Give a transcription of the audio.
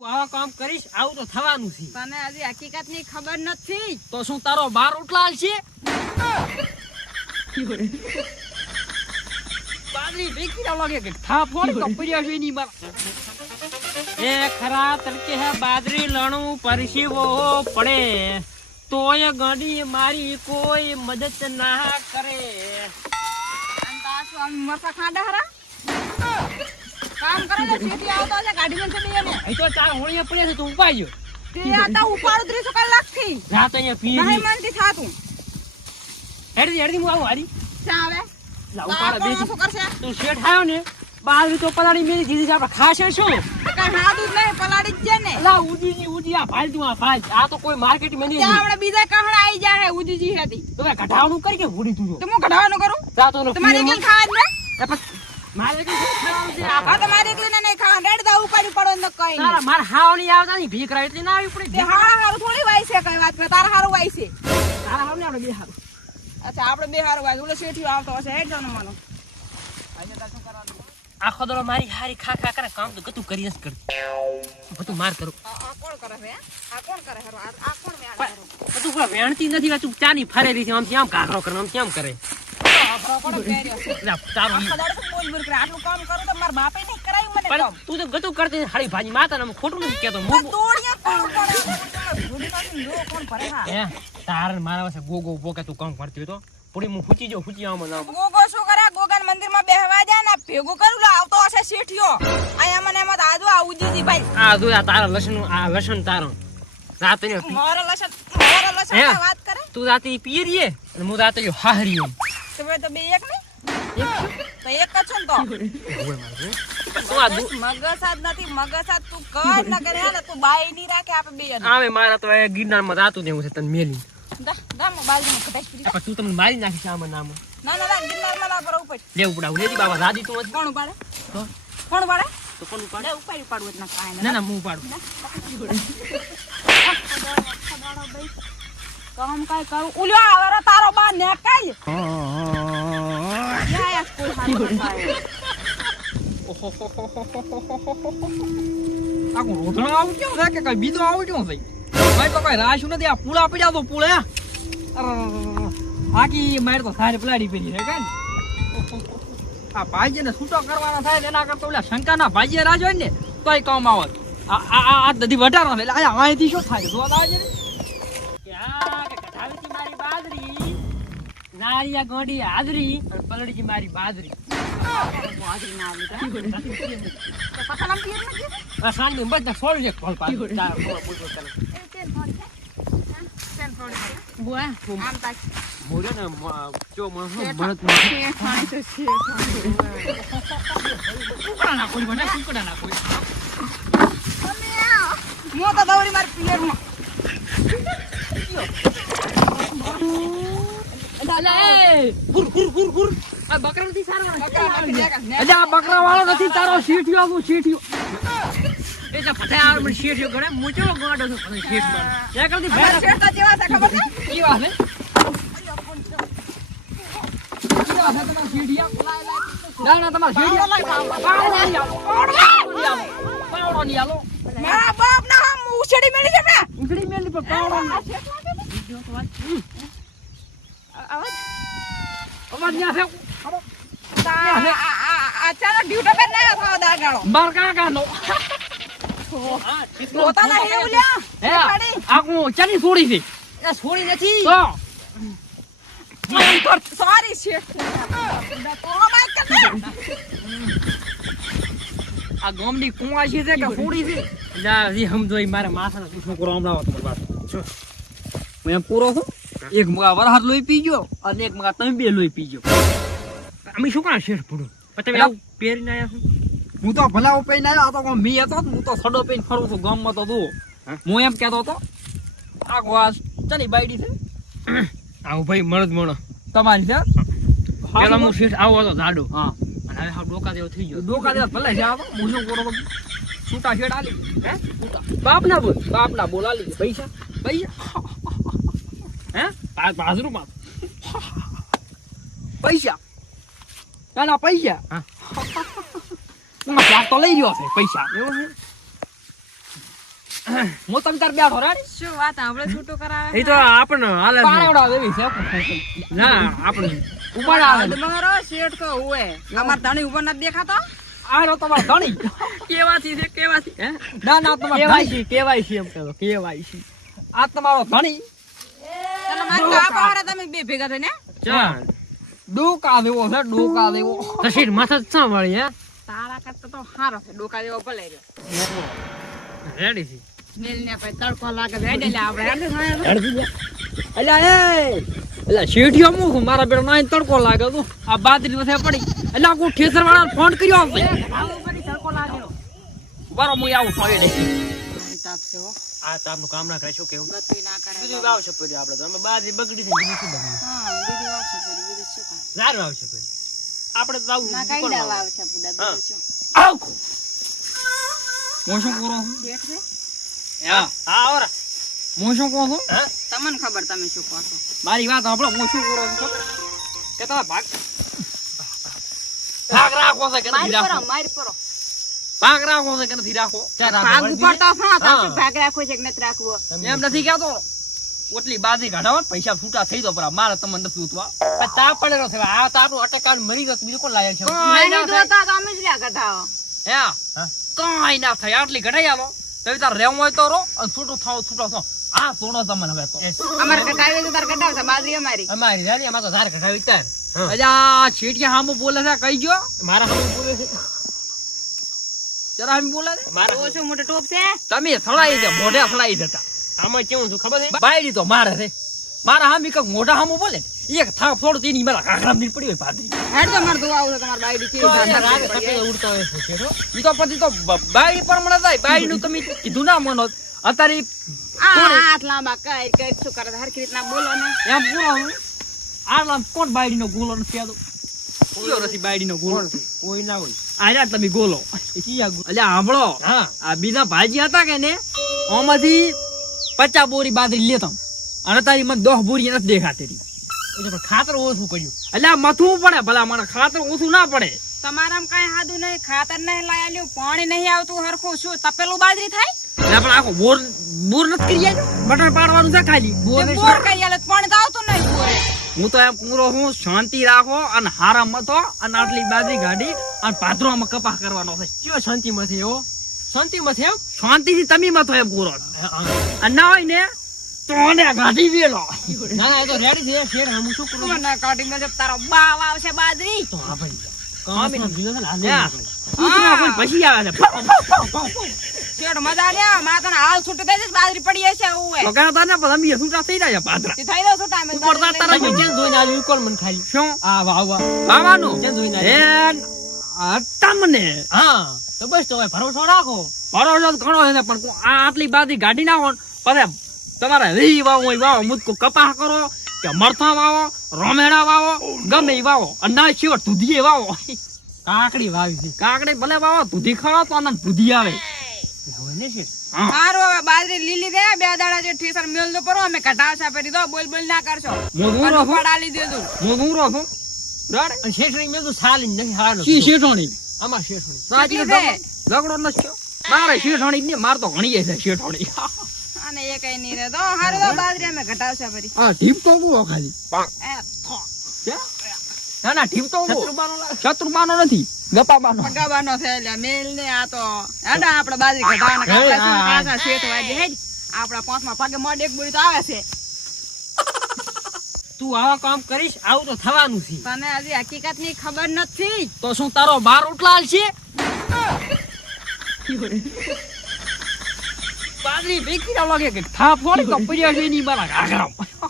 આવા કામ કરીશ આવું તો થવાનું છે. તને હજી હકીકતની ખબર નથી. તો શું તારો બાર ઉટલાલ છે? બાદરી ભીખી ના લાગે કે થા ફોડ તો પડ્યા છે ની માર. એ ખરા તડકે હે બાદરી લણું પરસીવો પડે તોય ગાડી મારી કોઈ મદદ ના કરે. અંતા સ્વામી મરસા ખાડા હરા કામ કરે ને સીટી આવતો છે ગાડી માં ચડી ને. એ તો ચાર હોળીએ પડ્યા છે તું ઉપાડ્યો. તે આતા ઉપાડું 30 કલાક થી. રાત અહીંયા પી નહીં મનથી થાતું. હેડી હું આવું હારી. ચા આવે. લા ઉપાડ બે શું કરશે? તું શેઠ આયો ને બાર તો પલાડી મેલી દીધી આપણે ખાશે શું? કઈ હાદું જ નહીં પલાડી જ છે ને. લા ઉજી આ ભાઈ તું આ ભાઈ આ તો કોઈ માર્કેટ માં નહીં. આપણે બીજા કહણા આવી જાય હે ઉજીજી હતી. તો ઘટાવાનું કરી કે ભૂડી તું તો હું ઘટાવાનું કરું. જા તો તમારે એકલી ખાવા જ ને. મારે કે ખાવાનું છે આ તમારે એકલી ને નહીં ખાવા રેડ દા ઉપાડી પડો ને કઈ નહીં. તારા માર હાવ નહીં આવતા ની ભીખ રાઈ એટલે ના આવી પડી. તે હારું થોડી વાઈ છે કઈ વાત પર તારા હારું વાઈ છે. તારા હાવ ને આપણે બે હારું. અચ્છા આપણે બે હારું વાઈ ઓલો શેઠિયો આવતો હશે હેડ જાનો માનો. આજે તાર શું કરવાનું? આખો દડો મારી હારી ખા ખા કરે કામ તો ગતું કરી જ કર. બધું માર કરું. આ કોણ કરે છે? આ કોણ કરે હરો? આ કોણ વેણ હરો? બધું કોઈ વેણતી નથી તું ચાની ફરેલી છે આમ કેમ ઘાઘરો કરે આમ કેમ કરે. તારું આટલું કામ કરું તો મારા બાપે નહીં કરાયું મને કામ. તું તો ગતું કરતી હારી ભાજી માતા ખોટું નથી કેતો. કોણ ભરે હા હે તાર મારા પાસે ગોગો બોકે તું કામ કરતી તો પૂરી હું ખૂચી જો ખૂચી આમ ના. ગોગો શું કરે? ગોગાન મંદિરમાં બેહવા જાય ને ભેગું કરું આવતો હશે શેઠિયો. આયા મને એમાં આજુ આવું દીધી ભાઈ. આ જો આ તારા લસણ તારો રાતે ને મારો લસણ વાત કરે. તું રાતે પીએ રીએ અને હું રાતે જો હાહરી તો બે એક ને તો એક જ છો ને તો મગસાદ નથી મગસાદ તું કર ન કરે ને તું બાઈ ની રાખે આપણે બે આવે મારા તો ગિરનાર માં રાતું દેવું છે તને મેલી દા મોબાઈલ માં કટાઈ પડી. તું તમને મારી નાખી આમ નામ ના ગિરનાર માં ના પર ઉપર લેવું પડાવ લેજી બાબા રાજી તું કોણ ઉપાડે? કોણ ઉપાડે? તો કોણ ઉપાડે? ઉપાડવું જ ના કાઈ ના હું ઉપાડું. કામ કાઈ કરું ઉલ્યો આવરા તારો બા ને કાઈ યા સ્કૂલ હાલ આ કો રોધણો આવું કેમ છે કે કઈ બીજો આવું કેમ છે ભાઈ તો કઈ રાશું નથી આ પૂળા પડ્યા તો પૂળે આકી માર તો સારી પલાડી પડી છે કાઈ આ ભાજી ને છૂટો કરવાના થાય એના કરતા ઓલા શંકાના ભાજી રાજ હોય ને તોય કામ આવત આ દધી વટારો એટલે આ અહીંથી શું થાય જો આવે ને કે આ કે કઢાવીથી મારી બાદરી નારિયા ગોડી હાજરી અને પલડીજી મારી બાદરી હાજરી ના આવી તો પતા નામ પીર નથી આ સાંજે બધા છોડી દે કોલ પાસ ચાર પૂરો પૂરો કરે બુઆ આમ તા મોરે ને જો મણસ મળત છે પાણી તો છે કુકડા ના કોઈ બને કુકડા ના કોઈ મો તો દોરી માર પિયર માં અલે ગુર આ બકરા નથી સારો અલે આ બકરા વાળો નથી તારો શીઠિયો હું શીઠિયો એટલે ફટાય આર મને શીઠિયો ગણે મોટો ગાડો છે મને શીઠ માર એ કરતી ભાઈ શેઠ તો જેવા છે ખબર છે ઈ વાત હે તમાર શીઠિયા ના તમાર શીઠિયા પાવડો ની આલો મારા બાપ ના હમ ઉછડી મેલી છે ને ઉછડી મેલી પર પાવડો અવાજ ન્યા છે અચાનક ડ્યુટી પર ના થાવ દાગાળો બાર કાકાનો પોતાના હે ઉલ્યા હે આકુ ચાની છોડી છે એ છોડી નથી તો સોરી શેઠ તો માઈક કર આ ગોમડી કુંવાસી છે કે છોડી છે જા જી સમજોઈ મારે માથાનો છોકરો હમણાં તમારી વાત જો હું એમ પૂરો છું એક મગા વરહાદ લોહી પી ગયો અને એક મગા તમે બે લોહી પી ગયો અમે શું કાં શેઠ પૂરું તમે આવું પહેરીને આવ્યા છો હું તો ભલા ઉપઈને આવ્યો તો મી હતો હું તો સડો પીને ફરું છું ગામમાં તો તું હું એમ કહેતો હતો આ ગોવા ચાલી બાયડી છે આવું ભાઈ મળદ મણો તમારી છે પેલા હું શેઠ આવો હતો જાડો હા અને હવે હા ડોકા જેવો થઈ ગયો ડોકા જેવો ભલે છે આવો હું શું કરું છૂટા શેઠ આલી હે બાપ ના બોલ આલી પૈસા હે બાજરું માં પૈસા ના પૈસા હા તો લઈ રહ્યો છે પૈસા એવું છે હું તમે તાર બેઠો રાડી શું વાત આપણે છૂટું કરાવે એ તો આપણને હાલે જ નહીં. પારેવડા દેવી છે ના આપણે ઉપર આવે મારો શેઠ તો હુએ અમાર ધણી ઉપર નથી દેખાતો આરો તમાર ધણી કેવાથી છે કેવાથી હે ના ના તમાર ધણી કેવાયસી એમ કહો કેવાયસી આ તમારો ધણી ચાલો મારે કાપા હારે તમે બે ભેગા થઈને ચાલ ડોકા દેવો છે ડોકા દેવો તસીર માથા ચા વાળી હે તારા કરતા તો હારો છે ડોકા જેવો ભલે રહ્યો રેડી છે મેલ ને પછી તડકો લાગે વેડે લે આપણે અલ્યા અલ્યા શેઠિયો મુખ મારા બેટા નાઈ તડકો લાગે તો આ બાદરી નથી પડી અલ્યા કો ઠેસર વાળા ફોન કર્યો છે તડકો લાગ્યો બારો હું આવું ફાવે દે તાપ છે હો આ તો આપણું કામ ના કરે શું કેવું ગતું ના કરે બીજું વાવશે પડી આપણે તો અમે બાજરી બગડી છે બીજું શું બગડ્યું હા બીજી વાત છે પડી બીજું શું કામ સારું આવશે પડી આપણે તો વાવવું ના કઈ દાવા આવે છે પુડા બીજું શું આવ હું શું કરો છું શેઠ છે હા હા આવરા હું શું કહું છું હા તમને ખબર તમે શું કહો છો મારી વાત સાંભળો હું શું કરો છું ખબર? કે તમે ભાગ ભાગ રાખો છે કે નથી રાખો મારી પરો ભાગ રાખો છે કે નથી રાખો ભાગ ઉપર તો હા તમે ભાગ રાખો છે કે નથી રાખવો એમ નથી કહેતો ઓટલી બાજી કાઢો પૈસા છૂટા થઈ દો પર મારે તમને નથી ઉતવા પણ તાપ પડેલો છે આ તો આપણું અટકાણ મરી ગયો તો બીજું કોણ લાયક છે કાંઈ ના નહીં થાય. જોતા તો અમે જ લ્યા કઢાવો હે હા. કાંઈ ના થાય આટલી ઘટાઈ આલો તમે તાર રહેવું હોય તો રહો અને છૂટું થાવ છૂટો થાવ આ સોનો તમને હવે તો અમારે કઢાવી તો તાર કઢાવશે બાજરી અમારી અમારી રાની આમાં તો ધાર કઢાવી તાર અજા છેટિયા હામું બોલે છે કઈ ગયો મારા હામે બોલે છે જરા હામે બોલે છે મારા ઓ શું મોટો ટોપ છે તમે સડાઈ દે મોઢે સડાઈ દેતા આમાં કેવું છું ખબર છે બાયડી તો મારે છે મારા હામી કઈક મોઢા હામું બોલે એક થાપ થોડું તેની મારા કાકડા ની પડી હોય પાદરી હેડ તો માર દુઆ આવું છે તમાર બાયડી છે રાગે સફેદ ઉડતા હોય છે શેઠો. ઈ તો પછી તો બાયડી પર મને જાય બાયડી નું તમે કીધું ના મનો અત્યારે આ હાથ લાંબા કર શું કરે હરખી રીતના બોલો ને એમ પૂરો હું આટલા કોણ બાયડી નો ગોલો નથી આતો કયો નથી બાયડી નો ગોલો કોઈ ના હોય આયા તમે ગોલો અલ્યા સાંભળો હા આ બીજા ભાજી હતા કે ને આમાંથી 50 બોરી બાજરી લેતા અને તારી મને 10 બોરી નથી દેખાતી રહી. એટલે પણ ખાતર ઓછું કર્યું અલ્યા મથવું પડે ભલા મને ખાતર ઓછું ના પડે તમારામ કઈ હાદું નહીં ખાતર નહીં લાયા લ્યો પાણી નહીં આવતું હરખું શું તપેલું બાજરી થાય એટલે પણ આખો બોર બોર નથી કરી આલ્યો બટન પાડવાનું છે ખાલી બોર તે બોર કરી આલે તો પાણી તો આવતું નહીં બોરે હું તો એમ પૂરો હું શાંતિ રાખો અને હારા મથો અને આટલી બાજરી ગાડી અને પાદરોમાં કપાસ કરવાનો છે કયો શાંતિમાં છે એવો શાંતિમાં છે એમ શાંતિથી તમે મથો એમ પૂરો અને ના હોય ને તો આને ગાડી વેલો ના ના એ તો રેડી છે શેઠ હું શું કરું મને કાઢી મેં તારો બાવ આવશે બાજરી તો હા ભાઈ કામ સમજી લે હાલ હા. કૂતરા કોઈ પછી આવે છે શેઠ મજા ને આવે મારે તને હાલ છૂટી થઈ જશે બાજરી પડી હશે એવું તો કહેતા ને પણ અમે છૂટા થઈ જાય પાદરા તે થઈ દો છૂટા અમે ઉપર તાર તારા તમે જેન જોઈને આવ્યું કોણ મને ખાલી શું આ વાહ વાહ ખાવાનું જેન જોઈને એ આવ્યું આ તમને હા તો બસ તો હવે ભરોસો રાખો ભરોસો તો ઘણો છે ને પણ આ આટલી બાજી ગાડી ના હોય પછી તમારે રી વાવો હોય વાવો મુદકો કપાસ કરો કે મરથા વાવો રોમેડા વાવો ગમે ઈ વાવો અને ના શિવર દૂધીએ વાવો કાકડી વાવી છે કાકડી ભલે વાવો દૂધી ખાવો તો આનંદ દૂધી આવે હવે ને શેઠ હા સારું હવે બાજરી લીલી દે બે દાડા જે ઠેસર મેલ દો પરો અમે કઢાવશા ફેરી દો બોલ બોલ ના કરશો હું દૂરો છું પડાલી દેજો હું દૂરો છું રાડ અને શેઠની મેં તો સાલી નથી હાલો શી શેઠોણી આમાં શેઠની સાચી કેટલી છે? લગડો નથી મારે શેઠોણી ને માર તો ઘણી છે શેઠોણી અને એ કઈ નહીં રે તો હારું તો બાજરી અમે કઢાવશા ફરી હા ઢીપ તો બહુ ખાલી એ થો છે? ના ના ઢીપ તો બહુ શત્રુબાનો લાગે. શત્રુબાનો નથી ગપાબાનો પગાવાનો છે એટલે મેલ ને આ તો હેડા આપણે બાજરી કઢાવવાના કાપડા હા, હા. પાછા શેઠ વાજે હેડ આપણા પાંચમાં પગે મોઢ એક બોરી તો આવે છે તું આવા કામ કરીશ આવું તો થવાનું છે તને હજી હકીકત ની ખબર નથી તો શું તારો બાર ઉટલાલ છે બાજરી ભેગી ના લાગે કે થાપ ફોડી તો પડ્યા છે એની મારા ઘાઘરા